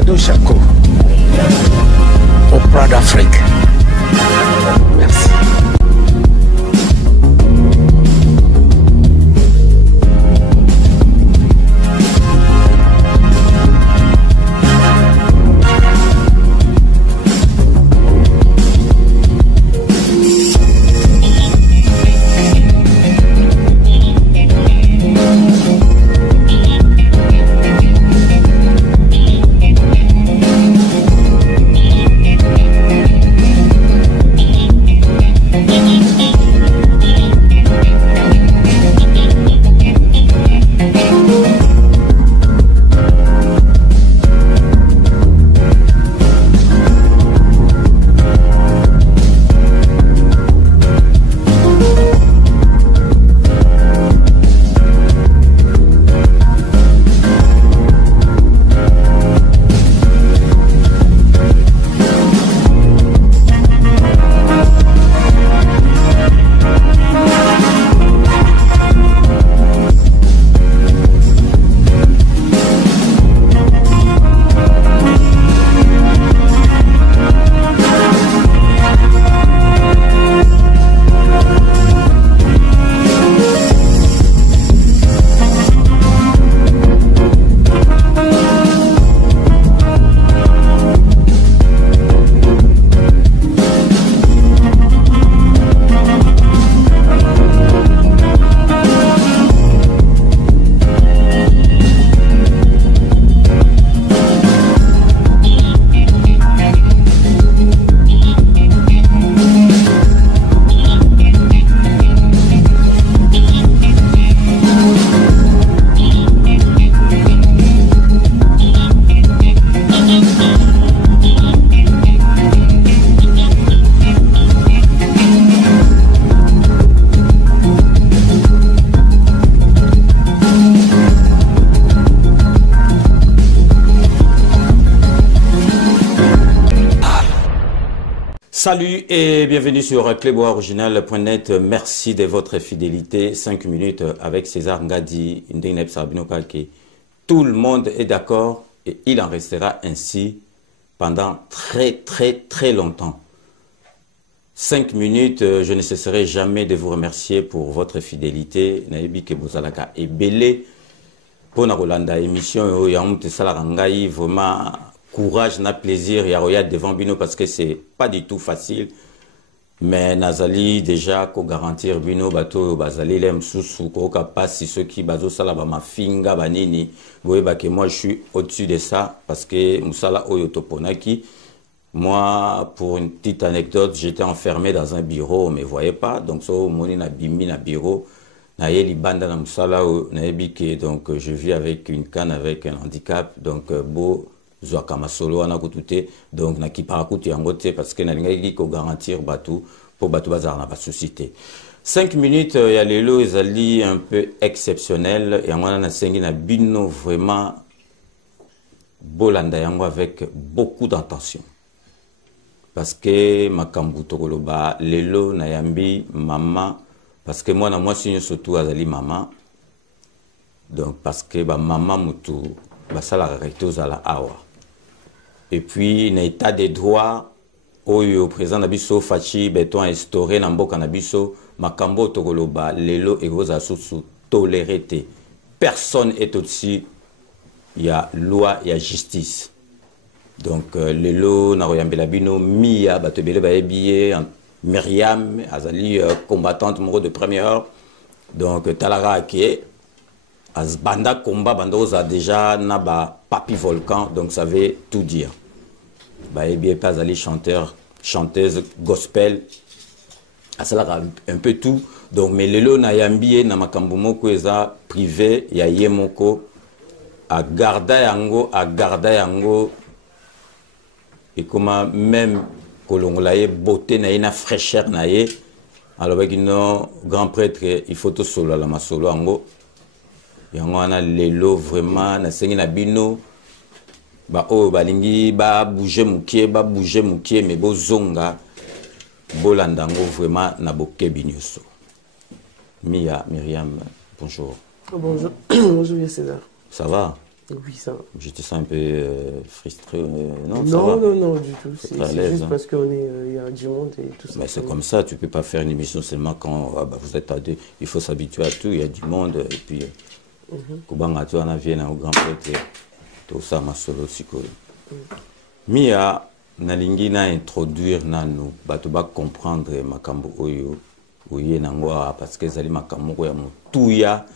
Mado Chaco au Prada d'Afrique. Merci. Salut et bienvenue sur clébooriginal.net. Merci de votre fidélité. 5 minutes avec César Ngadi, Ndinep Sabinokake. Tout le monde est d'accord et il en restera ainsi pendant très longtemps. 5 minutes, je ne cesserai jamais de vous remercier pour votre fidélité. Naibi Kebozalaka et Belé pour la Rolanda émission. Vraiment courage, na plaisir, Yaroya devant Bino parce que c'est pas du tout facile. Mais Nazali déjà ko garantir Bino bato bazali lem susu ko kapasi ceux qui bazo sala ba mafinga banini. Boyeba que moi je suis au-dessus de ça parce que musala oyo toponaki. Moi, pour une petite anecdote, j'étais enfermé dans un bureau, on ne me voyait pas. Donc, so, moni na bimi na bureau. Na yeli banda na musala na ebike. Donc, je vis avec une canne avec un handicap. Donc, beau Zouakama solo ana kutute. Donc, na kiparakuti yangote parce que na linga ko garantir batu pour batu bazar na pas société. 5 minutes, il y a les lots, ils un peu exceptionnel. Et on a sengi na bino vraiment bolanda yango avec beaucoup d'attention. Parce que makambu tokoloba lelo na yambi maman parce que moi suis surtout azali maman. Donc parce que ba maman mutu ba sala recto zala awa. Et puis na état de droit oyo président na biso fachi beton instauré na mboka na biso makambo tokoloba lelo egoza susu toléré. Personne est au-dessus. Il y a loi, il y a justice. Donc, Lelo, Naroyambela Bino, Mia, Batebele Baebiye, Myriam, Azali, combattante, moro de première heure. Donc, Talara Ake, Azbanda Komba, Bandoza déjà, Naba, Papi Volcan, donc ça veut tout dire. Baebiye, Azali, chanteur, chanteuse, gospel, Asalara un peu tout. Donc, mais Lelo, Nayambiye, Namakamboumoko, Eza, privé, Yayemoko, à Garda Yango, et comment même Kolongolaye, beauté naïna, fraîcheur naïe, alors avec un grand prêtre, il faut tout solo la masolo ango. Yango ana lelo vraiment na sengi na bino ba o balingi ba bouger mukie mais bo zonga bolandango vraiment na boke binyoso. Mia Myriam, bonjour. Bonjour. Bonjour César. Ça va? Oui, ça. Je te sens un peu frustré. Non, ça Non, va. non, non, du tout. C'est juste hein. parce qu'on est, il y a du monde et tout ça. Mais c'est comme ça, tu peux pas faire une émission seulement quand vous êtes à deux. Il faut s'habituer à tout, il y a du monde. Et puis, Kubanga, tu en as vu au grand prêtre, tout ça, ma solo psycho. Mia, nalingi na introduire nanu, bato ba comprendre makambo oyo, oye nangoa, parce que zali makambo ya mutuya,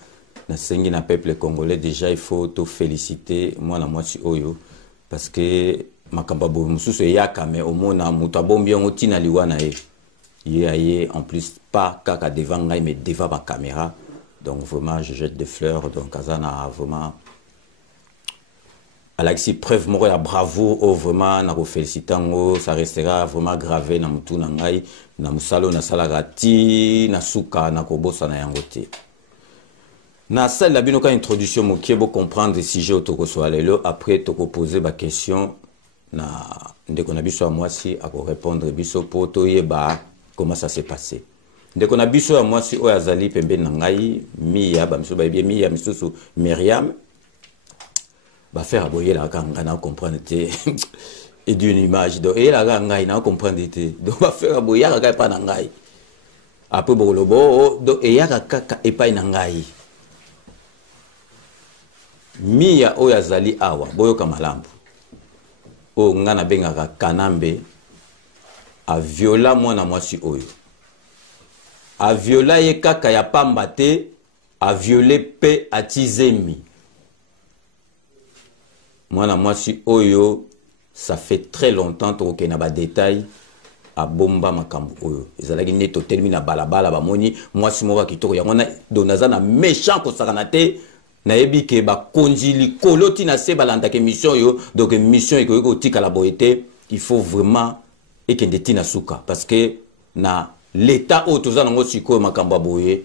na sengi na peuple congolais, déjà il faut te féliciter, moi na moi si oyo, parce que makambo bo mususu yaka mais au mona muta bombi ngo tina liwana e. Ye en plus pas kaka devant ngai mais devant ma caméra. Donc vraiment je jette des fleurs donc azana vraiment Alexis preuve moko ya bravo oh vraiment na ko félicitango ça restera vraiment gravé na mutu na ngai na musalo na salaka ti na suka na ko bossa na yango te. Na salle la binoka introduction mokie bo comprendre sujet otoko so alelo après toko poser ba question na ndeko na biso moi si à répondre biso po to yeba comment ça s'est passé. Ndeko na biso moi si o azali pembe na ngai Mia ba miso ba bien Mia misusu Myriam ba faire aboyer la ganga na comprendre te et d'une image donc et la ganga ina comprendre te donc ba faire aboyer la ganga pa na ngai après bolobo donc et ya kaka e pa na ngai Mia o yazali awa boyoka malambu o ngana bengaka kanambe a viola mwana mwasi oyo a viola ye kaka ya pamba te a violé pe atizemi mwana mwasi oyo ça fait très longtemps to ke na ba détail a bomba makambo oyo ezalaki neto termina balabala ba moni mwasi moko kitoko yango na donaza na méchant ko sakana te na yebi ke ba konjili koloti na se balanda ke mission yo donc mission eko ko tika la boité il faut vraiment et que ndeti na suka parce que na l'état au tozana ngo siko makambo boye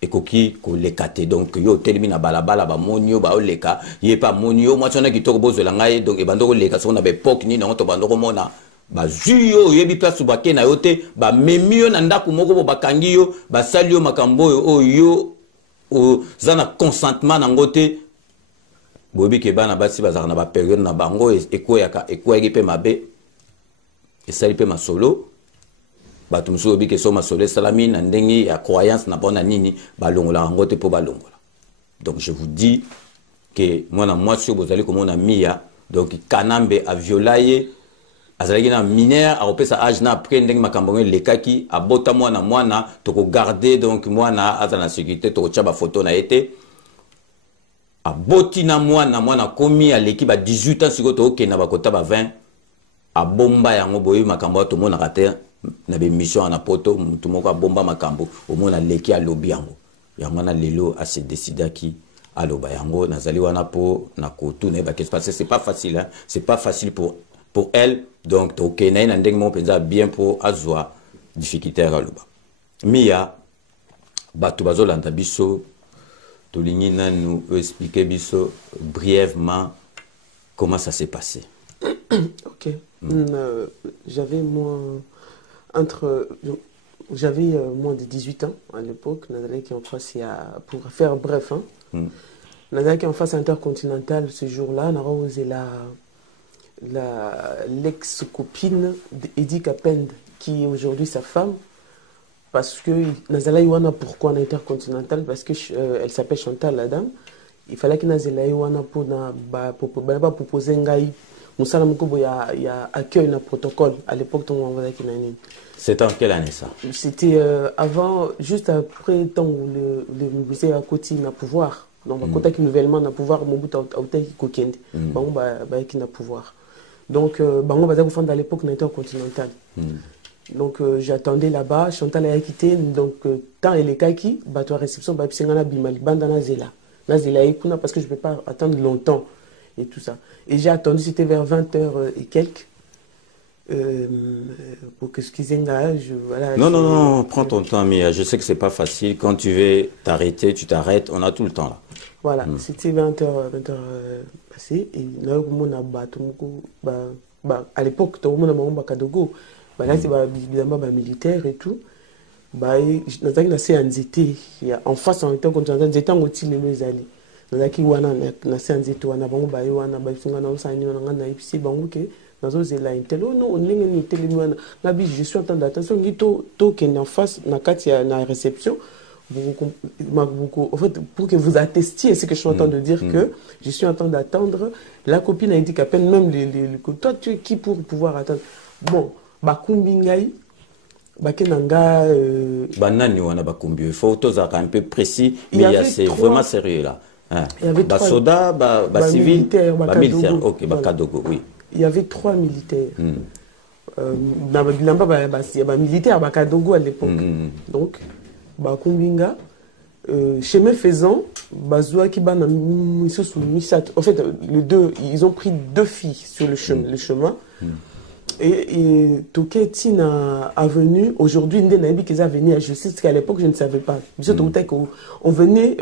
ekoki ko lekate donc yo termina balabala ba monio ba oleka ye pa monio moi sona kitoko bozela ngai donc e bandoko leka sona ba époque ni na to bandoko mona ba zuyo yebi place ba ke na yote ba memio na ndaku moko bo bakangi yo ba salio makambo yo o zana consentement na ngote bobi ke bana basi bazaka na ba période na bango ekoyaka pe mabe et ça pe masolo bato muso obi ke so masolo salami na ndengi ya croyance na bona nini balongola ngote po balongola donc je vous dis que moi na moi si bozali komona Mia donc kanambe a violaye azalaki na mineur a opesa âge na après ndengi makambo lekaki a bota mwana to ko garder donc mwana azana sécurité to ko tchaba photo na été a botina mwana komi a l'équipe à 18 ans siko to okena bakota ba 20 a bomba yango boyi makambo to mona kate na be mission na poto mutu moko bomba makambo o mona leki a lobby yango na lelo a se décider ki a loba yango nazali wana po na kotu na ba qu'est-ce parce que c'est pas facile hein c'est pas facile pour elle donc to okena na ndenge mo penza bien pour azwa difficulté à loba Mia batu bazolanda biso to lingi na nous expliquer biso brièvement comment ça s'est passé. Ok. J'avais moins de 18 ans à l'époque. Nadalé qui en face, pour faire bref, hein. Nadalé qui en face intercontinental ce jour-là, on a osé l'ex-copine d'Eddie Kapend, qui est aujourd'hui sa femme. Parce que Nazala Iwana, pourquoi en intercontinental? Parce que elle s'appelle Chantal, la dame. Il fallait que Nazala Iwana pour proposer un gars. Il y a accueil un protocole à l'époque. C'était en quelle année ça? C'était avant, juste après le temps où le musée à côté n'a pouvoir. Donc, à côté qui nouvellement n'a pouvoir, mon bout à côté qui coquine. Qui n'a pouvoir. Donc, on va dire à l'époque intercontinentale. Donc, j'attendais là-bas. Chantal a quitté. Donc, tant elle est kaki, bateau à réception, Babsingana Bimali, Bandana Zela. Nazela parce que je ne peux pas attendre longtemps. Et tout ça. Et j'ai attendu, c'était vers 20h et quelques. Pour que voilà, non, prends ton temps, Mia. Je sais que c'est pas facile. Quand tu veux t'arrêter, tu t'arrêtes. On a tout le temps là. Voilà, c'était 20h passé. Et là, à l'époque, tout le monde a Kadogo. Là, c'est évidemment militaire et tout. En face, en étant continental, j'étais en outil les allées. nazaki wana na sanzito wana bango baye wana bafunga na osani wana nga na ipsi bango ke nazo zela intelo non ndenge ni telemi wana ngabi je suis en train d'attention ngi to kende en face na kati ya na réception beaucoup, en fait, pour que vous attestiez ce que je suis en train de dire, que je suis en train d'attendre. La copine a dit qu'à peine même toi, tu es qui pour pouvoir attendre? Bon, bakumbingai, bakenanga. Banani wana bakumbi. Il faut tous être un peu précis, mais c'est vraiment sérieux là. Il y avait soda, civil, militaire. Ok, Kadogo, oui. Il y avait 3 militaires. Il y avait militaire Kadogo à l'époque. Donc. Bakumbinga, chemin faisant, Bazoua qui ban en fait, les deux, ils ont pris 2 filles sur le chemin. Et Toké Tina a venu, aujourd'hui, Ndenaïbi qui est venu à justice, parce qu'à l'époque, je ne savais pas. On venait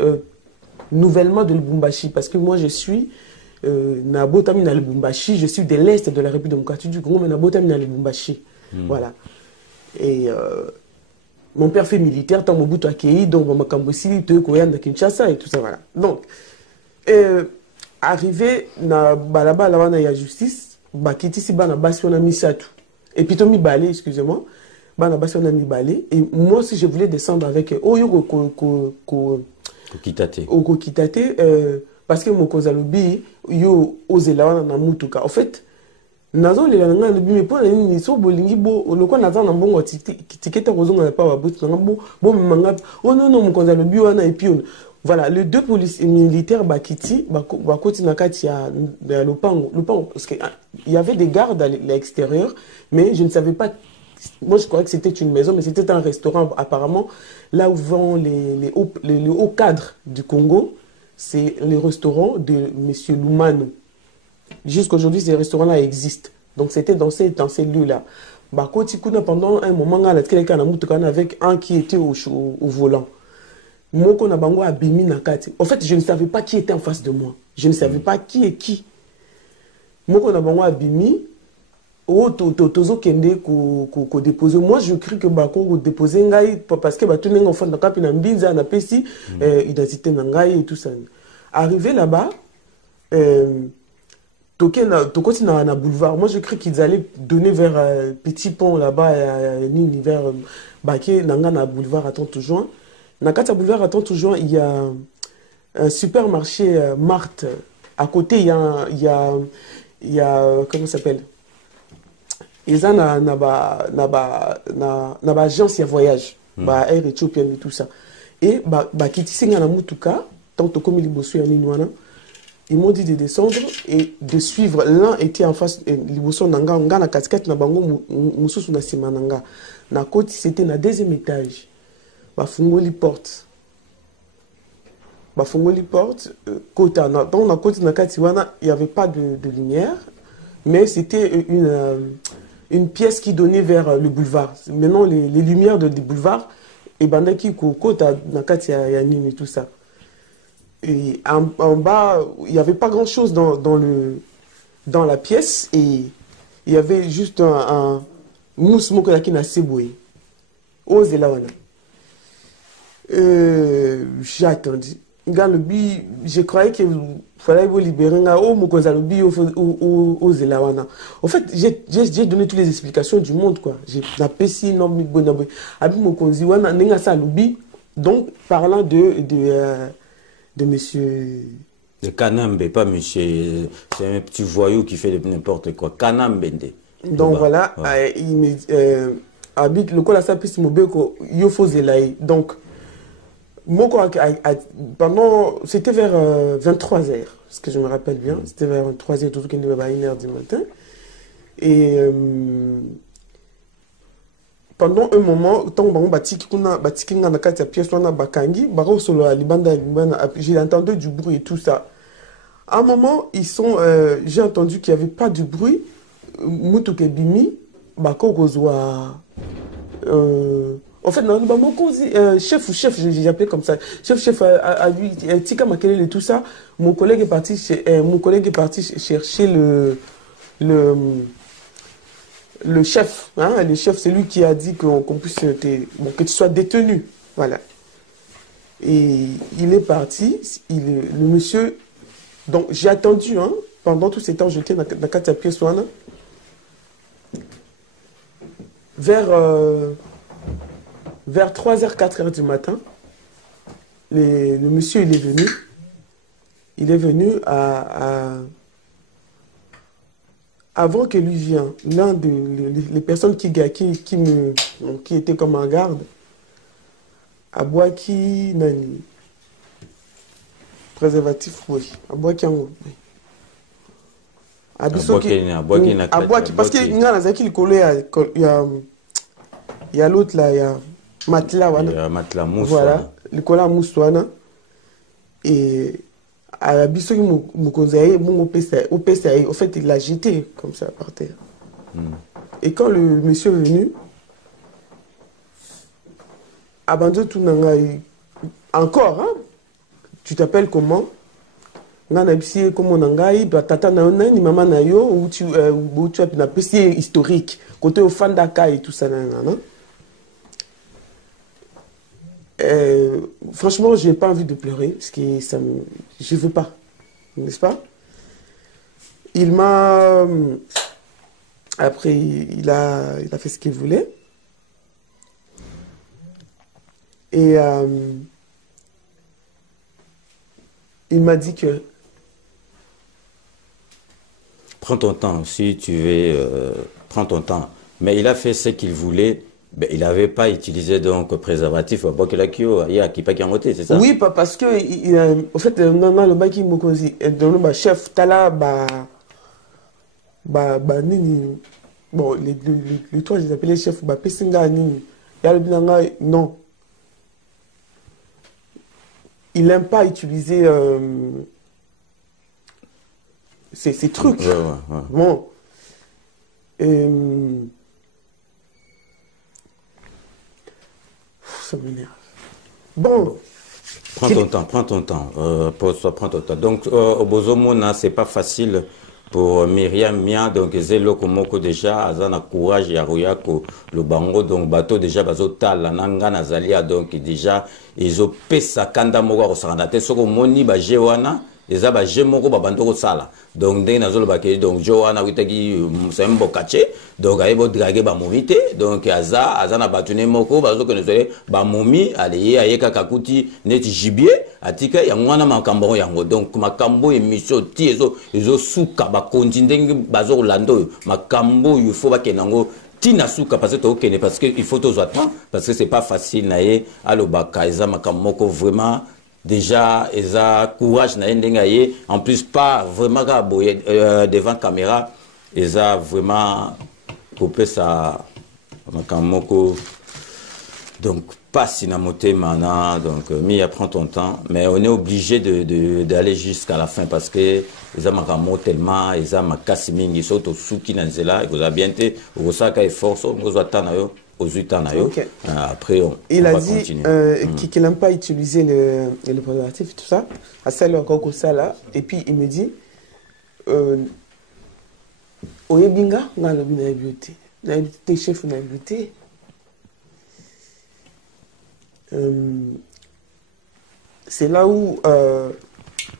nouvellement de Lubumbashi, parce que moi, je suis Nabotami na Lubumbashi, je suis de l'Est de la République démocratique du Congo, mais Nabotami na Lubumbashi. Voilà. Et mon père fait militaire, tant Mobutu Akei, donc Makambosi, Koyan de Kinshasa et tout ça, voilà. Donc, arrivé na balaba là il y a justice, bakiti si bana basi on a mis ça tout. Et puis Tomi Balé, excusez-moi, bana basi on a mis Balé. Et moi aussi je voulais descendre avec Kitate. Parce que mon kozalobi yo ozela na mutuka. En fait, nazo le langa le mais pour ni so bolingi bo lokwa naza na mbongo tiketa kozonga na pa ba butu na bo manga oh non mon kozalobi wana et puis voilà, les 2 policiers militaires bakiti bakoti na kati ya lopango parce que il y avait des gardes à l'extérieur, mais je ne savais pas. Moi je croyais que c'était une maison, mais c'était un restaurant apparemment là où vont les hauts cadres du Congo. C'est le restaurant de monsieur Lumano. Jusqu'aujourd'hui, ces restaurants-là existent. Donc c'était dans ces lieux-là. Pendant un moment, avec un qui était au volant. En fait, je ne savais pas qui était en face de moi. Je ne savais pas qui est qui. Moi, je crie que Bako déposer ngai parce que Batu nenga enfant na kapi na mbinza na pesi identité na ngai et tout ça. Arrivé là-bas, Tokoti na boulevard. Moi, je crie qu'ils allaient donner vers Petit Pont là-bas, vers Baké, Nanga na boulevard à Tantoujouan. Na kati boulevard à Tantoujouan, il y a un supermarché Marthe. À côté, il y a comment ça s'appelle? Ils ont une agence de voyage, Air Ethiopian et tout ça. Et ils m'ont dit de descendre et de suivre. L'un était en face, c'était na 2e étage. Bafungoli porte. Il n'y avait pas de lumière, mais c'était une pièce qui donnait vers le boulevard. Maintenant, les lumières du boulevard, et bandaki kota nakati ya nini tout ça. Et en bas, il n'y avait pas grand-chose dans la pièce, et il y avait juste un mousse mokolaki na seboué. Ose la wana. J'ai attendu. Je croyais qu'il fallait vous libérer. En fait, j'ai donné toutes les explications du monde, quoi. J'ai tapé si non, donc parlant de monsieur. De Kanambe, pas monsieur. C'est un petit voyou qui fait n'importe quoi. Kanambende. Donc voilà, il me habite le col à sa piste mobeko yofozelaï. Donc pendant, c'était vers 23h, ce que je me rappelle bien, c'était vers 23h, tout qu'il devait à 1h du matin. Et pendant un moment, j'ai entendu du bruit et tout ça. À un moment, j'ai entendu qu'il n'y avait pas de bruit. Mutuke Bimi, en fait, chef, j'ai appelé comme ça. Chef a lui, Tika Makelele et tout ça. Mon collègue est parti chercher le chef. Hein, le chef, c'est lui qui a dit qu'on puisse que tu sois détenu. Voilà. Et il est parti, le monsieur... Donc j'ai attendu, hein, pendant tout ce temps, j'étais dans la Katapie Soana. Vers 3h, 4h du matin, le monsieur il est venu. Il est venu avant que lui vienne, l'un des personnes qui était comme en garde, à bois qui nani préservatif, oui, à bois qui en à bois qui parce que il y a qui il y a l'autre là, il y a matelas mousse, voilà, le collant mousse et à biso au fait il l'a jeté comme ça par terre. Et quand le monsieur est venu, abandonne tout encore, hein? Tu t'appelles comment? Comment tata na ni maman na yo ou tu as une PC historique côté au Fandaka et tout ça non? Franchement, j'ai pas envie de pleurer parce que je veux pas, n'est-ce pas? Il m'a après il a fait ce qu'il voulait et il m'a dit que prends ton temps si tu veux, prends ton temps. Mais il a fait ce qu'il voulait. Ben, il n'avait pas utilisé donc préservatif c'est ça? Oui, parce que au fait le baki mokozi le chef tala nini bon les trois je les appelais chef pesinga nini non, il n'aime pas utiliser ces trucs. Ouais. Bon. Ça m'énerve. Bon. Prends ton temps. Pose-toi, prends ton temps. Donc, au Bozomona, c'est pas facile pour Myriam Mia. Donc, Zelo Komoko déjà, Azana Courage, Yarouyako, le Bango. Donc, bateau déjà, Bazotal, la Nanga, Nazalia. Donc, déjà, ils ont pesa Kanda Moga, Rosarandate, Soko Moni, Bajewana. Les aba jemoko babandoko sala donc dès nazolo bakeli donc Joana witagi sembo kache donc ayebo draguer ba momite donc azana batune moko bazo connaître ba momi aliye ayeka kakuti neti gibier atika ya mwana makambo yango donc makambo émission ti ezo suka ba konjindenge bazo lando makambo il faut ba kenango tina suka parce que il faut tous attendre parce que c'est pas facile naé alobaka eza makamoko vraiment. Déjà, ils ont courage, en plus pas vraiment devant caméra, ils ont vraiment coupé ça. Donc, pas sinamoté maintenant, donc, Mia prend ton temps, mais on est obligé d'aller jusqu'à la fin parce que ils ont tellement, ils ont casiming, ils sont au souki dans là, ils ont bien été, ils ont force, ils ont attendre. Okay. Après, il a dit qu'il n'aime pas utiliser le préservatif, tout ça. À ça, là. Et puis, il me dit Oyebinga, on a la beauté. La beauté, chef, on a la beauté. C'est là où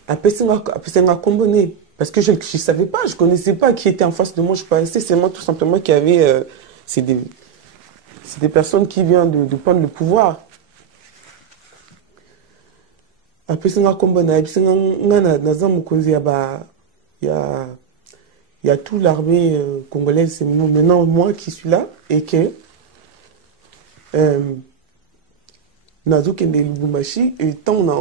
après c'est un combiné. Parce que je ne savais pas, je ne connaissais pas qui était en face de moi. Je pensais seulement tout simplement qu'il y avait. C'est des personnes qui viennent de prendre le pouvoir. Après, il y a toute l'armée congolaise, c'est maintenant moi qui suis là, et que Nazokende Lubumbashi, et tant na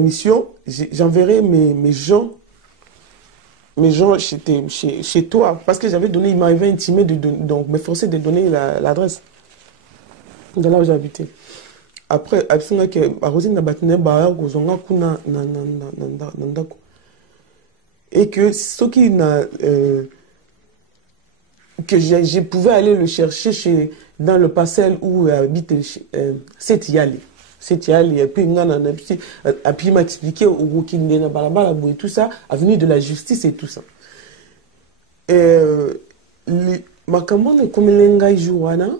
mission, j'enverrai mes gens chez toi, parce que j'avais donné, il m'avait intimé, donc me forcer de donner l'adresse de là où j'habitais. Après, et que ce qui que je pouvais aller le chercher dans le parcelle où habite c'est Yali. Et puis il m'a expliqué et tout ça, avenue de la justice et tout ça. Et ma commande comme l'enga jouana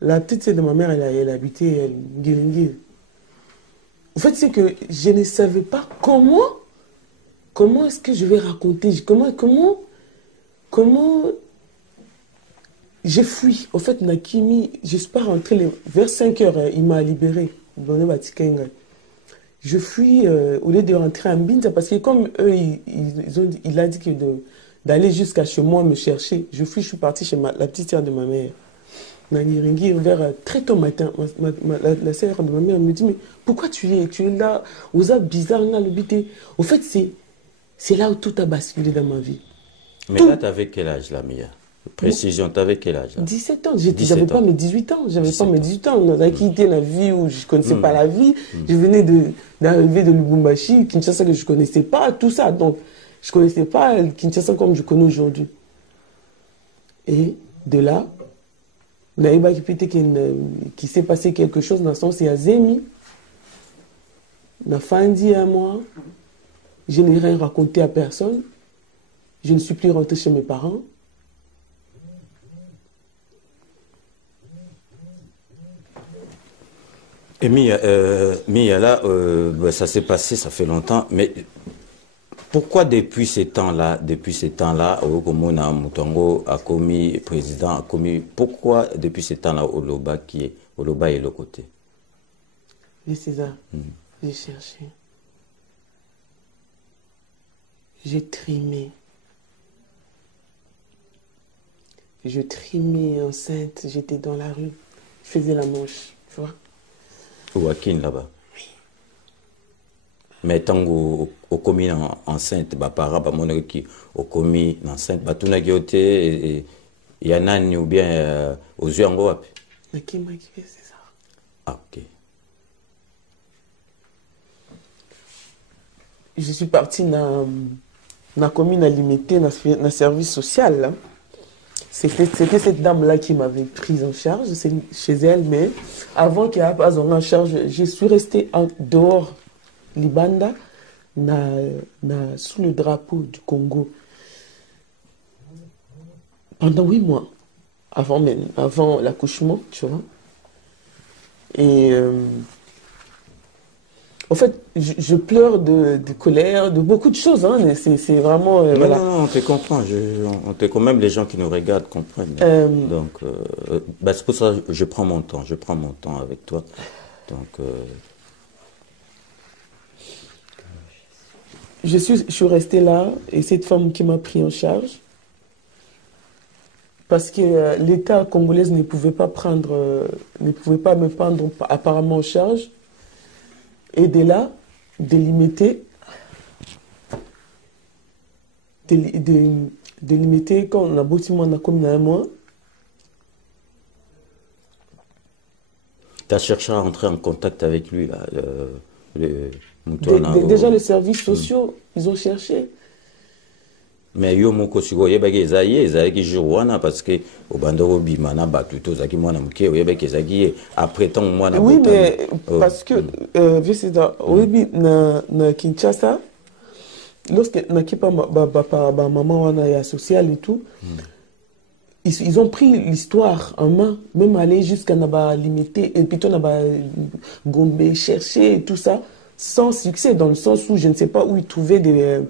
La petite sœur de ma mère, elle habitait Nguirengui. En fait, c'est que je ne savais pas comment est-ce que je vais raconter, comment j'ai fui. En fait, Nakimi, je ne suis pas rentrée vers 5 heures, il m'a libéré. Je fuis au lieu de rentrer en Binza parce que comme eux, il a dit d'aller jusqu'à chez moi me chercher. Je fuis, je suis partie chez la petite sœur de ma mère. Naniringi, vers très tôt matin, la sœur de ma mère me dit, mais pourquoi tu es là, aux arbres bizarres, au fait, c'est là où tout a basculé dans ma vie. Mais tout. Là, tu avais quel âge, là, Mia? Précision, tu avais quel âge là? 17 ans, j'avais pas mes 18 ans, j'avais pas mes 18 ans, on a quitté la vie où je connaissais pas la vie, je venais d'arriver de Lubumbashi, Kinshasa que je connaissais pas, tout ça, donc je connaissais pas Kinshasa comme je connais aujourd'hui. Et de là, qui s'est passé quelque chose dans le sens, il y a Zemi, Nafandi à moi, je n'ai rien raconté à personne, je ne suis plus rentré chez mes parents. Et Mia, là, ça s'est passé, ça fait longtemps, mais pourquoi depuis ces temps-là, Okomona Mutongo a commis président, pourquoi depuis ces temps-là, Oloba est le côté? Oui, c'est ça. J'ai cherché. J'ai trimé. Je trimais enceinte, j'étais dans la rue, je faisais la manche, tu vois. Ou à Kin là-bas. Oui. Mais tant au commis enceinte, para mon qui au commis enceinte, batuna gioté et yanani ou bien aux yeux en gros. Qui m'a fait c'est ça. Ah, ok. Je suis partie dans la commune alimentée, dans le service social. Là. C'était cette dame-là qui m'avait prise en charge chez elle, mais avant qu'elle n'ait pas en charge, je suis restée dehors, Libanda, sous le drapeau du Congo. Pendant 8 mois, avant l'accouchement, tu vois. Et en fait, je pleure de colère, de beaucoup de choses. Hein, c'est vraiment... voilà. Non, on te comprend. Quand même les gens qui nous regardent comprennent. Donc, c'est pour ça que je prends mon temps. Je prends mon temps avec toi. Donc... Je suis restée là, et cette femme qui m'a pris en charge, parce que l'État congolais ne pouvait pas me prendre apparemment en charge. Et de là, délimiter quand on a bâti mon commune à moi. Tu as cherché à entrer en contact avec lui, là, déjà les services sociaux, ils ont cherché. Mais yo moko siko yebaki ezaki jourwana parce que au bandoro bimana batuto zaki mwana muke yebaki ezaki après tant mwana. Oui, mais parce que oui na Kinshasa lorsque nakipa maman wana ya social et tout, ils ont pris l'histoire en main, même aller jusqu'à Naba limiter et plutôt Naba Gombe chercher et tout ça sans succès, dans le sens où je ne sais pas où ils trouvaient des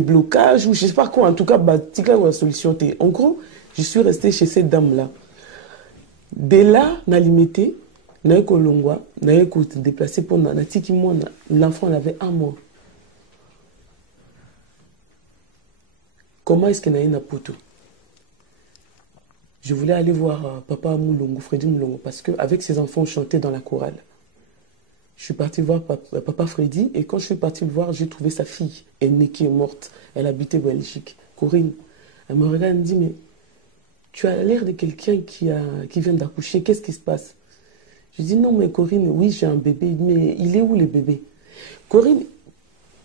blocages ou je ne sais pas quoi. En tout cas, la solution était. En gros, je suis restée chez cette dame-là. Dès là, on a limité, on a Kolongwa, on a déplacé pour l'enfant avait 1 mois. Comment est-ce qu'il y a un poto? Je voulais aller voir papa Moulongo, Freddy Moulongo, parce qu'avec ses enfants, on chantait dans la chorale. Je suis partie voir papa Freddy, et quand je suis partie le voir, j'ai trouvé sa fille aînée qui est morte. Elle habitait Belgique, Corinne. Elle me regarde et me dit, mais tu as l'air de quelqu'un qui vient d'accoucher, qu'est-ce qui se passe? Je dis, non, mais Corinne, oui, j'ai un bébé, mais il est où le bébé? Corinne,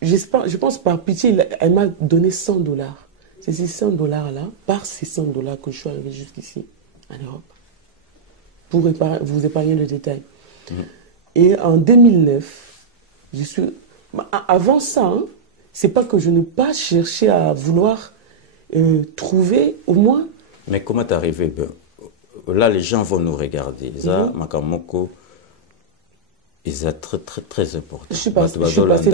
je pense par pitié, elle m'a donné $100. C'est ces $100 là, par ces $100 que je suis arrivée jusqu'ici, en Europe. Pour vous épargner le détail. Et en 2009, avant ça, hein, c'est pas que je n'ai pas cherché à vouloir trouver au moins. Mais comment t'es arrivé? là, les gens vont nous regarder. Ça, Makamoko, ils sont très, très, très importants. Je suis passé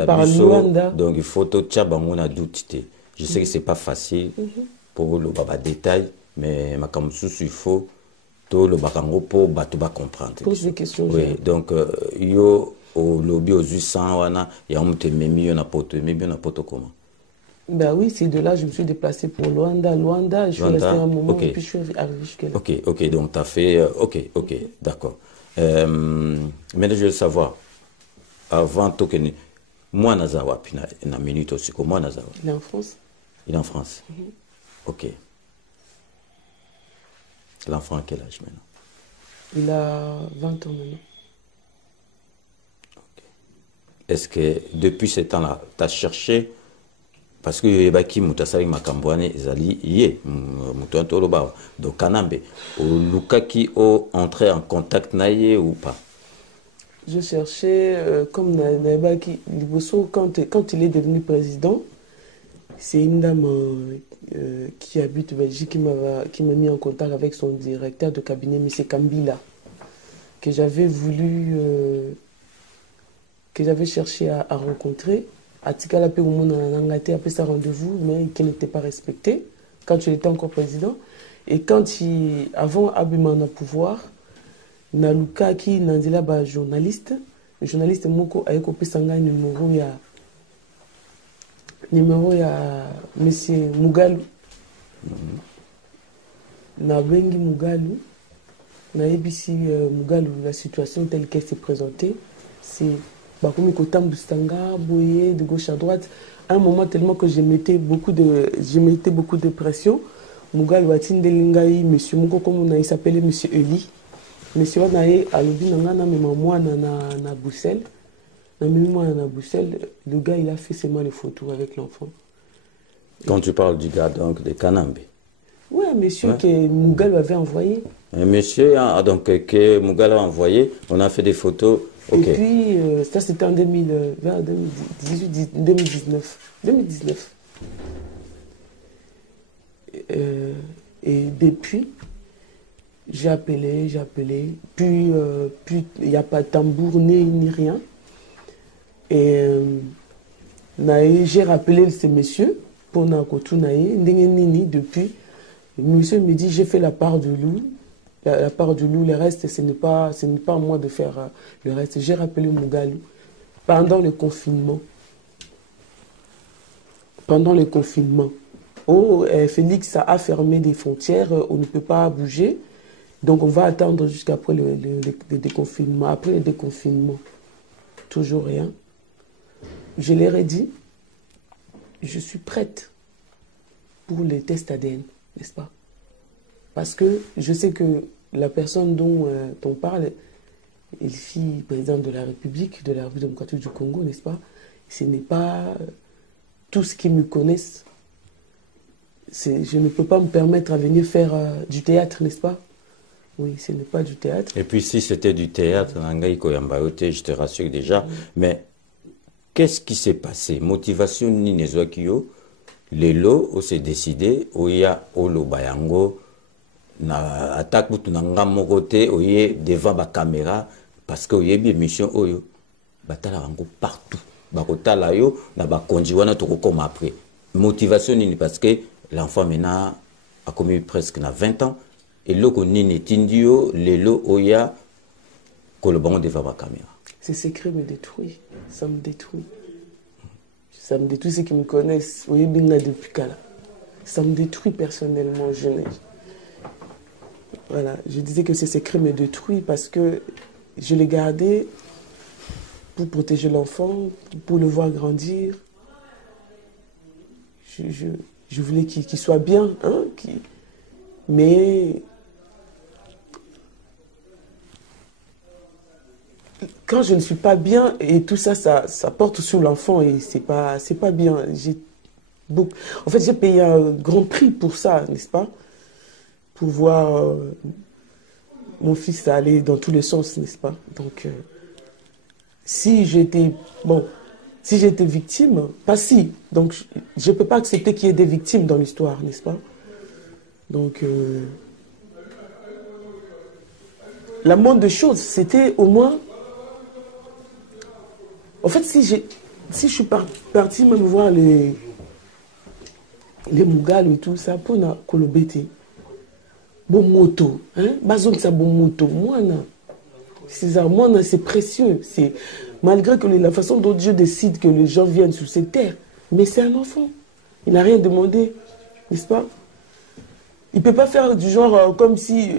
par Luanda. Donc, il faut tout ça, on a douté. Je sais que ce n'est pas facile pour le détail, mais Makamoussou, il faut tout le bakango pour comprendre. Pose des questions. Oui, donc, yo, au lobby, aux US100, il y a un peu de comment? Ben oui, c'est de là je me suis déplacé pour Luanda. Je suis resté un moment et puis je suis arrivé jusqu'à là. Ok, donc tu as fait... ok, d'accord. Maintenant, je veux savoir, avant tout que... Moi, Nazawa, puis une minute aussi, comment Nazawa? Il est en France. Il est en France. Ok. L'enfant à quel âge maintenant? Il a 20 ans maintenant. Ok. Est-ce que depuis ce temps-là, tu as cherché... Parce que les baki mutasari makambwane ezali ye mutanto loba donc kanambe au lukaki o entrer en contact naie ou pas. Je cherchais comme Naibaki Liboso quand il est devenu président, c'est une dame qui habite au Belgique qui m'a mis en contact avec son directeur de cabinet M. Kambila que j'avais cherché à rencontrer. Atikala pe umona nangate après sa rendez-vous mais qui n'était pas respecté quand il était encore président et avant Abimana pouvoir naluka ki nanzela ba journaliste moko ayeko pesanga numéro ya monsieur Mugalu na bengi Mugalu na ebisi Mugalu la situation telle qu'elle s'est présentée c'est Bakoumi Kotam Bustanga, Boye, de gauche à droite. À un moment tellement que je mettais beaucoup de pression. Mugal Watin Delingaï, monsieur Moko, comme on a s'appelait monsieur Eli. Monsieur Wanae, à l'obi, na moi na Bruxelles. Na Bruxelles, le gars il a fait seulement les photos avec l'enfant. Quand tu parles du gars donc de Kanambe. Oui, monsieur que Mugal avait envoyé. Un monsieur donc que Mugal a envoyé, on a fait des photos. Okay. Et puis, ça c'était en 2019. Et depuis, j'ai appelé. Puis, il n'y a pas de tambour ni rien. Et j'ai rappelé ce monsieur pour Nakotunaye. Depuis, le monsieur me dit j'ai fait la part du loup. La part du loup, le reste, ce n'est pas à moi de faire le reste. J'ai rappelé Mugalu pendant le confinement. Félix a fermé des frontières, on ne peut pas bouger. Donc on va attendre jusqu'après le déconfinement. Après le déconfinement, toujours rien. Je leur ai dit, je suis prête pour les tests ADN, n'est-ce pas? Parce que je sais que la personne dont on parle, elle fut présidente de la République démocratique du Congo, n'est-ce pas? Ce n'est pas tout ce qu'ils me connaissent. Je ne peux pas me permettre à venir faire du théâtre, n'est-ce pas? Oui, ce n'est pas du théâtre. Et puis si c'était du théâtre, je te rassure déjà, mais qu'est-ce qui s'est passé? Motivation ni nezwakio, les lots où c'est décidé, où il y a Olo Bayango, na attaque tout nanga mokote oye devant ba caméra parce que oye bi émission oyo batala rango partout bakotala yo na ba konji wana to comme après motivation ni parce que l'enfant maintenant a commis presque 20 ans et loko nini tindio lelo oya ko le bon devant ba caméra. Ces secrets me détruisent, ça me détruit ceux qui me connaissent oye binga depuis kala, ça me détruit personnellement. Voilà, je disais que ces secrets me détruisent parce que je les gardais pour protéger l'enfant, pour le voir grandir. Je voulais qu'il soit bien, hein, mais quand je ne suis pas bien et tout ça, ça porte sur l'enfant et c'est pas bien. En fait, j'ai payé un grand prix pour ça, n'est-ce pas? Pour voir mon fils aller dans tous les sens, n'est-ce pas? Donc, si j'étais victime, donc je ne peux pas accepter qu'il y ait des victimes dans l'histoire, n'est-ce pas? Donc, la moindre des choses, c'était au moins... En fait, si je suis partie même voir les Mugalu et tout ça, pour na kolobete, bon moto, hein, bazon ça bon moto, moi c'est précieux, c'est malgré que la façon dont Dieu décide que les gens viennent sur cette terre, mais c'est un enfant, il n'a rien demandé, n'est-ce pas? Il ne peut pas faire du genre comme si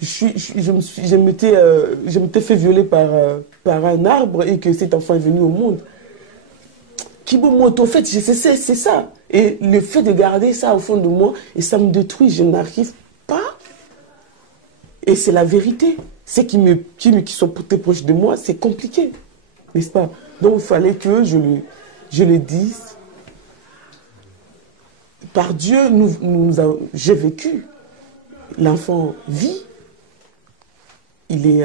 je m'étais fait violer par un arbre et que cet enfant est venu au monde. Kibo moto, en fait, c'est ça. Et le fait de garder ça au fond de moi, et ça me détruit, je n'arrive pas. Et c'est la vérité. Ceux qui sont très proches de moi, c'est compliqué. N'est-ce pas? Donc il fallait que je le dise. Par Dieu, j'ai vécu. L'enfant vit. Il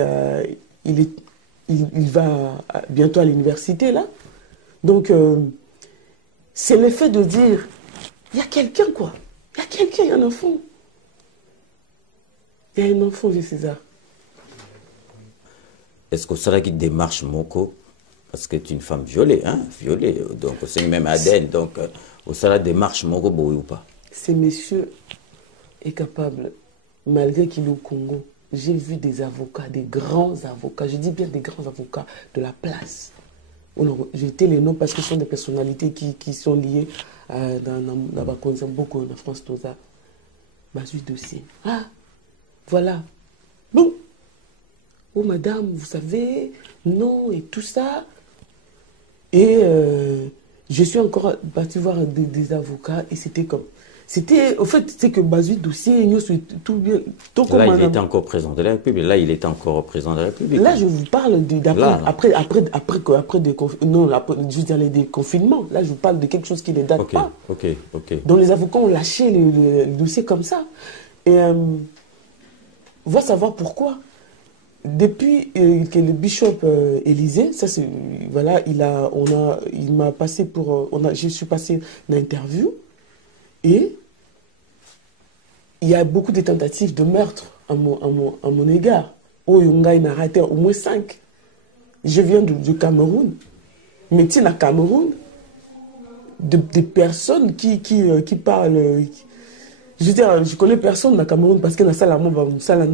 va bientôt à l'université, là. Donc, c'est le fait de dire, il y a quelqu'un, quoi. Il y a quelqu'un, il y a un enfant. Il y a un enfant, vieux César. Est-ce que ça qui démarche Moko? Parce que tu es une femme violée, hein? Violée. Donc, c'est même ADN. Donc, au salaire démarche Moko, ou pas? Ce monsieur est capable, malgré qu'il est au Congo, j'ai vu des avocats, des grands avocats, je dis bien des grands avocats de la place. J'ai été les noms parce que ce sont des personnalités qui sont liées dans ma connaissance beaucoup en France, tout ça. Bazui dossier. Ah, voilà. Bon. Oh, madame, vous savez, non, et tout ça. Et je suis encore partie voir des avocats et c'était comme... C'était, au fait, c'est que Bazui dossier, tout bien. Là, il était encore président de la République. Là, il est encore président de la République. Là, je vous parle après des confinements. Là, je vous parle de quelque chose qui ne date pas. Ok. Donc, les avocats ont lâché le dossier comme ça. Et on va savoir pourquoi. Depuis que le bishop Élysée, ça c'est, voilà, il m'a passé pour, je suis passé une interview. Et il y a beaucoup de tentatives de meurtre à mon égard. Oh, Yunga, il a raté au moins 5. Je viens du Cameroun. Mais tu sais, au Cameroun, des personnes qui parlent... Je veux dire, je connais personne au Cameroun parce que dans la salle,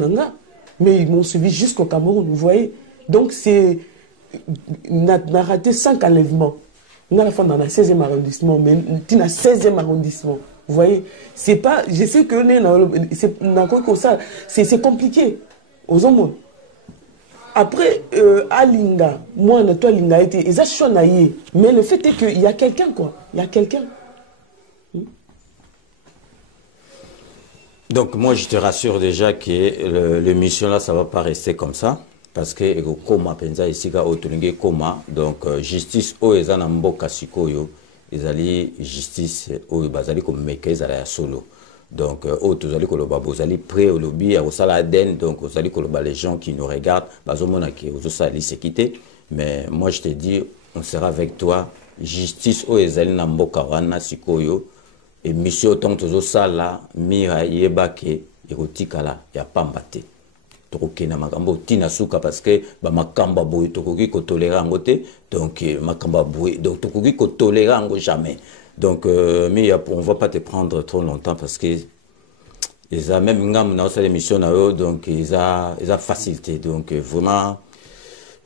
mais ils m'ont suivi jusqu'au Cameroun, vous voyez. Donc, on a raté 5 enlèvements. On a la fin dans le 16e arrondissement, mais tu as 16e arrondissement. Vous voyez, c'est pas, je sais que c'est compliqué aux hommes. Après, à Linga, moi, toi, Linga, mais le fait est qu'il y a quelqu'un, quoi. Il y a quelqu'un. Donc, moi, je te rassure déjà que l'émission là, ça ne va pas rester comme ça. Parce que, comme penza ici, donc, justice, mboka sikoyo. Ils allaient justice au bazali comme meka ils allaient solo donc tous allaient koloba bozali prêt au lobby au saladen donc aux allaient koloba les gens qui nous regardent bazomona qui aux sali se quitter mais moi je te dis on sera avec toi justice au ezali na mboka wana sikoyo et mission tant aux sala mira yebake erotikala ya pambate tokokena makambo tina suka parce que ba makamba boy tokoki ko tolérer ngote donc makamba boy donc tokoki ko tolérer ngo jamais donc mais on va pas te prendre trop longtemps parce que ils a même ngam na cette émission na eux donc ils a facilité donc vraiment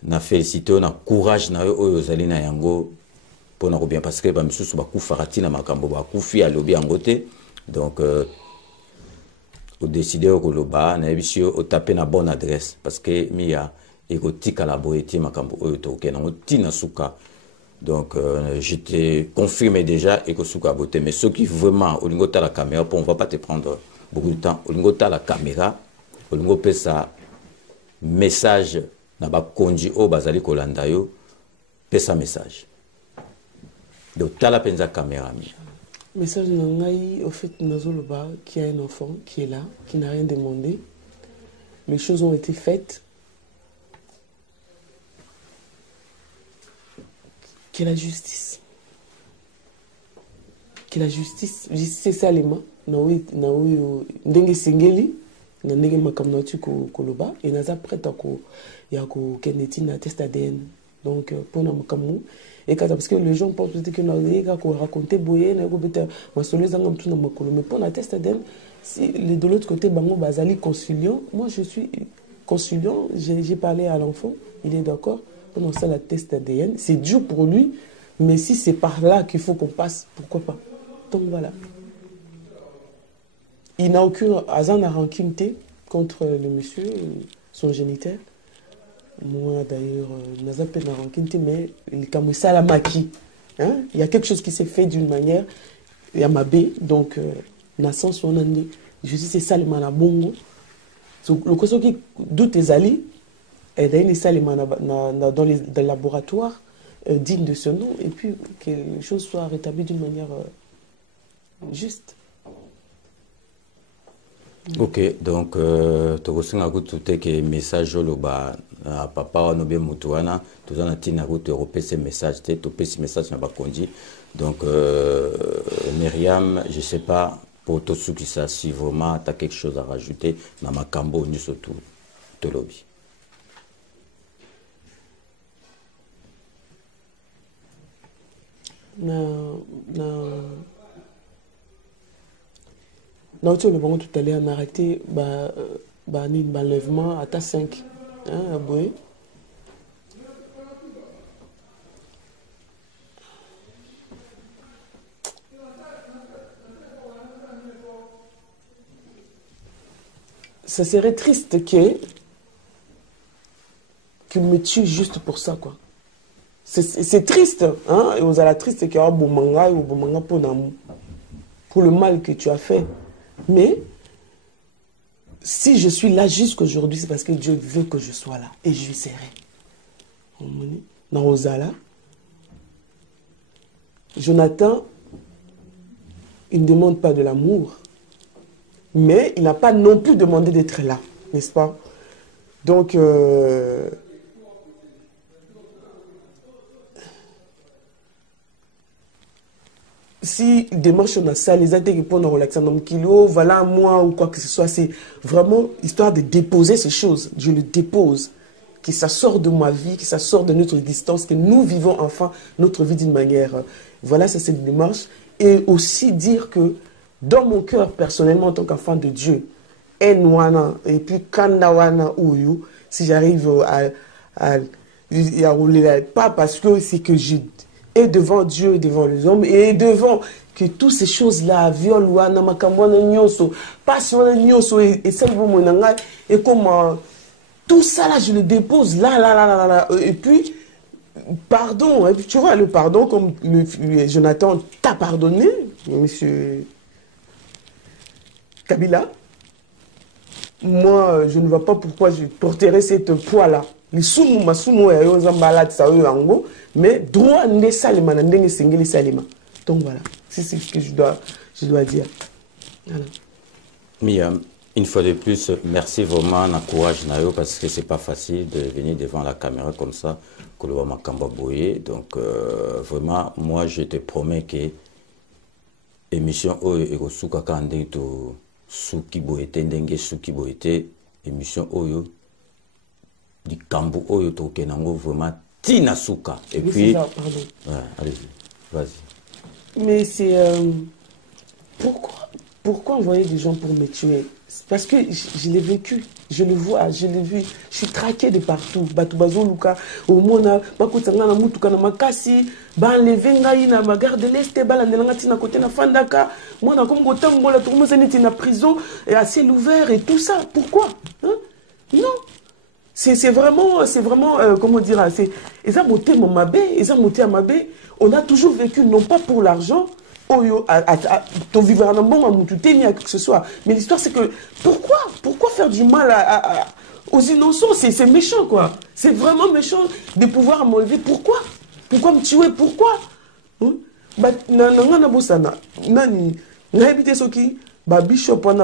na félicité na courage na eux ozali na yango pour na bien parce que ba misusu ba kufarati na makambo ba kufi a lobby ngote donc au décider au koloba na ebisio au taper na bonne adresse parce que mia érotique à la boétie makambo otoke na tina suka donc je te confirme déjà et que suka beauté mais ceux qui vraiment au lingota la caméra on va pas te prendre beaucoup de temps au lingota la caméra au lingo pesa message na ba konji o bazali kolanda yo pesa message donc tala penza caméra mi. Message Nangaï, au fait, Nazoloba, qui a un enfant, qui est là, qui n'a rien demandé. Les choses ont été faites. Que la justice. Que la justice, c'est ça les mains. Naoui, Ndenge Sengeli, na ndenge makambo na tu koloba et naza prête à ko ya ko keneti na test ADN. Donc pour na makambo et parce que les gens pensent peut-être que na yeka ko raconter boye na ko beta masolo zanga mtu na makolo, mais pour na test ADN si les de l'autre côté bango bazali conciliant, moi je suis conciliant, j'ai parlé à l'enfant, il est d'accord pour ça la test ADN, c'est dur pour lui, mais si c'est par là qu'il faut qu'on passe, pourquoi pas. Donc voilà. Il n'a aucune hasard à rancune contre le monsieur, son géniteur. Moi d'ailleurs, n'a pas de rancune, mais il est comme ça la maquille. Hein? Il y a quelque chose qui s'est fait d'une manière, il y a ma baie, donc naissance on a dit, je dis c'est ça le manabongo. Le cosa qui doute les alliés, et d'ailleurs ça les dans les laboratoires dignes de ce nom, et puis que les choses soient rétablies d'une manière juste. Ok, donc tu as tout que message loba papa no be mutuana tu as tina route européen ces messages tu peux ces messages n'a pas conduit donc Myriam je sais pas pour tout ce qui ça si vraiment tu as quelque chose à rajouter dans ma cambo ni surtout te lobby. Non, tu le bon tout à l'heure, on a arrêté l'enlèvement à ta 5. Hein, Boé. Ça serait triste qu'il me tue juste pour ça, quoi. C'est triste, hein, et vous avez la triste qu'il y a un bon manga ou bon manga pour le mal que tu as fait. Mais si je suis là jusqu'aujourd'hui, c'est parce que Dieu veut que je sois là. Et je lui serai. Dans Osala, Jonathan, il ne demande pas de l'amour. Mais il n'a pas non plus demandé d'être là. N'est-ce pas? Donc, si démarche on a ça, les athées qui pour nous relaxer dans le kilo, voilà moi ou quoi que ce soit, c'est vraiment histoire de déposer ces choses. Je le dépose, que ça sort de ma vie, que ça sort de notre existence, que nous vivons enfin notre vie d'une manière. Voilà, c'est cette démarche. Et aussi dire que dans mon cœur, personnellement, en tant qu'enfant de Dieu, et puis Kandawana Ouyou, si j'arrive à rouler pas parce que c'est que j'ai et devant Dieu et devant les hommes et devant que toutes ces choses-là, viol, passion, et celle et comment tout ça là, je le dépose là, et puis pardon, et puis, tu vois le pardon comme Jonathan t'a pardonné, monsieur Kabila. Moi, je ne vois pas pourquoi je porterais cette poids-là. Les soumou, mais droit n'est salima, n'est singeli salima. Donc voilà, c'est ce que je dois dire. Voilà. Mia, une fois de plus, merci vraiment, na courage nayo parce que c'est pas facile de venir devant la caméra comme ça, que le Makamba Boye. Donc vraiment, moi je te promets que émission Oyo Egosuka Kande to Suki Boete Ndenge Suki Boete émission Oyo du Kambu Oyo to Kenango vraiment Tina Suka. Et mais puis, ça, pardon. Ouais, allez-y, vas-y. Mais c'est pourquoi envoyer des gens pour me tuer? Parce que je l'ai vécu, je le vois, je l'ai vu, je suis traqué de partout. Batubazo Luka, au Mona, Bakutanga na Mutuka na Makasi, enlevé ngai na Gare de l'Est, balandelanga tina côté na Fandaka, moi na comme Gotambola, tout le monde est en prison et à ciel ouvert et tout ça. Pourquoi? Hein? Non. C'est vraiment, comment dire, c'est ils ont monté mon mabé, ils ont monté à mabé. On a toujours vécu non pas pour l'argent. Ton vivre en bon à ni à quoi que ce soit. Mais l'histoire, c'est que pourquoi faire du mal aux innocents? C'est méchant, quoi. C'est vraiment méchant de pouvoir m'enlever. Pourquoi me tuer? Pourquoi? Bishop a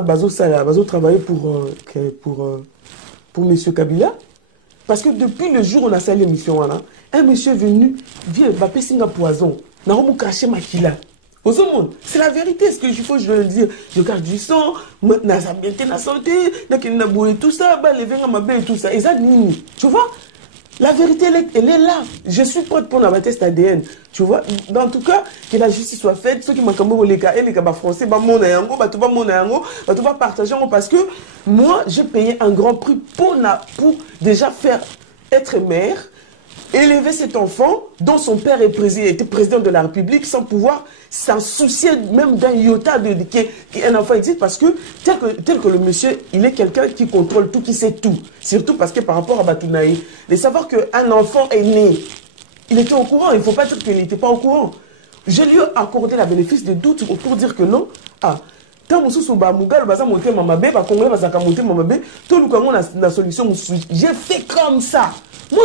travaillé pour M. Kabila. Parce que depuis le jour où on a fait l'émission, un monsieur est venu, viens, va passer un poison. N'a pas caché ma kila. Aux hommes, c'est la vérité, ce que il faut, je dois le dire. Je garde du sang, na santé, tout ça, et tout ça. Et ça, tu vois, la vérité, elle est là. Je suis prête pour la test ADN. Tu vois, en tout cas, que la justice soit faite. Ceux qui m'ont dit les cas français, tu vas partager parce que moi, j'ai payé un grand prix pour déjà faire être mère, élever cet enfant dont son père était président de la République sans pouvoir s'en soucier même d'un iota qu'un enfant existe parce que tel que le monsieur, il est quelqu'un qui contrôle tout, qui sait tout. Surtout parce que par rapport à Batounaï, de savoir qu'un enfant est né, il était au courant, il ne faut pas dire qu'il n'était pas au courant. Je lui ai accordé la bénéfice de doute pour dire que non. Ah, tant que j'ai fait comme ça. Moi,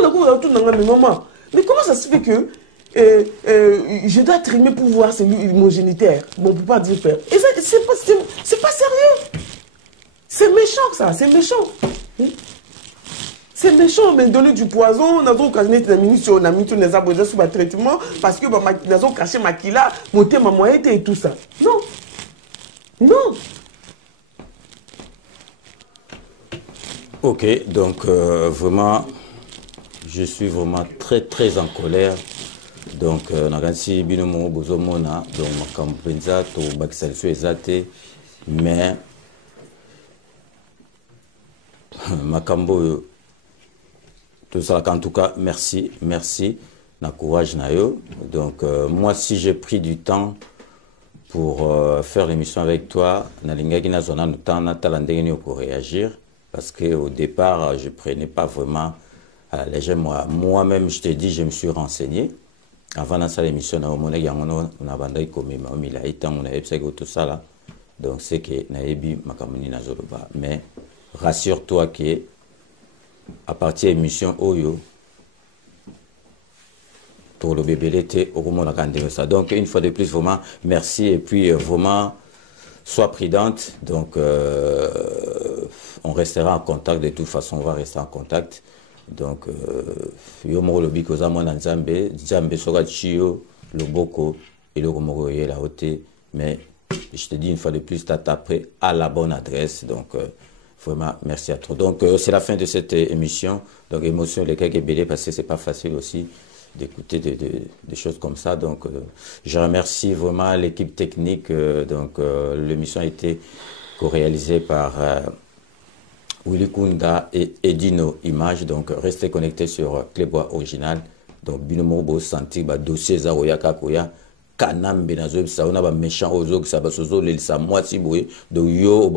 mais comment ça se fait que je dois trimer pour voir mon génitaire, mon papa dire père. Et ça, c'est pas sérieux. C'est méchant ça, c'est méchant. C'est méchant, mais donner du poison, on a occasionné des munitions, on a mis tous les arbres sous le traitement, parce que nous avons caché ma kila, monté ma moyenne et tout ça. Non. Non. Ok, donc vraiment, je suis vraiment très très en colère. Donc, nagansi binomo bozomona, donc makampenza to bakisaliso ezate, mais makambo tout ça en tout cas, merci, na courage na yo. Donc moi si j'ai pris du temps pour faire l'émission avec toi, na lingaki na zona no temps na talandengeni pour réagir parce que au départ je prenais pas vraiment à la légère. Moi-même je t'ai dit, je me suis renseigné avant dans cette émission na omona yangono na bandai komema omila itan on a epsego tout ça là. Donc c'est que na ebi makamuni na zoloba, mais rassure-toi que à partir de l'émission Oyo, pour le bébé l'été, au moment de ça. Donc, une fois de plus, vraiment, merci. Et puis, vraiment, sois prudente. Donc, on restera en contact. De toute façon, on va rester en contact. Donc, yo mo lobi koza mo na Nzambe soka chio loboko et le romoro est la haute. Mais je te dis une fois de plus, tu as tapé à la bonne adresse. Donc, vraiment, merci à toi. Donc, c'est la fin de cette émission. Donc, émotion, les quelques bélés, parce que c'est pas facile aussi d'écouter des choses comme ça. Donc, je remercie vraiment l'équipe technique. Donc, l'émission a été co-réalisée par Willy Kunda et Edino Image. Donc, restez connectés sur Clébois Original. Donc, Binomo Santi, dossier Zaroyaka Koya. Kanambe na zo sa ona ba méchant ozo sa ba sozo le sa moitié boye donc yo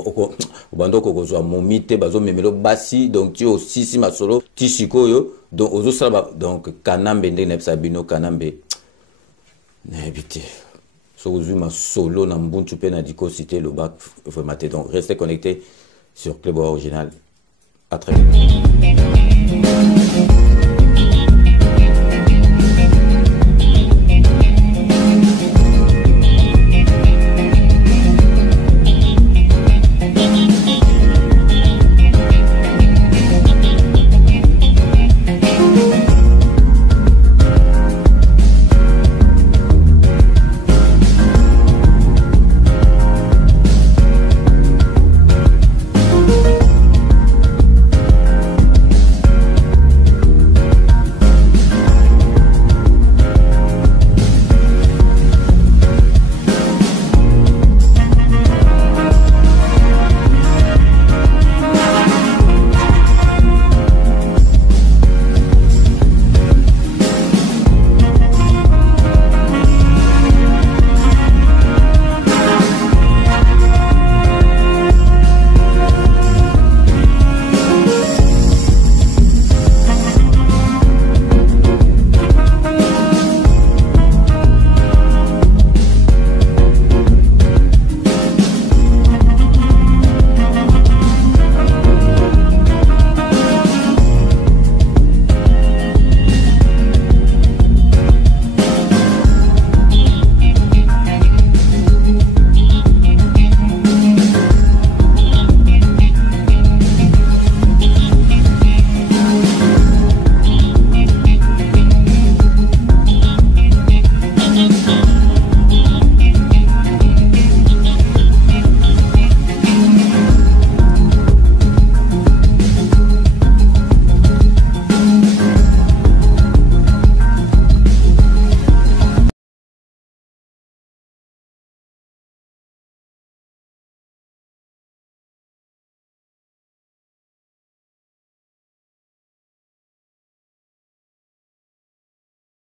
bando ko zo momite bazo memelo basi donc ti aussi si masolo ti sikoyo donc ozo sa donc kanambe ndene sa bino kanambe na habité so ozo ma solo na mbuntu pe na diko cité le bac vraiment. Donc restez connectés sur Clébois Original. À très vite.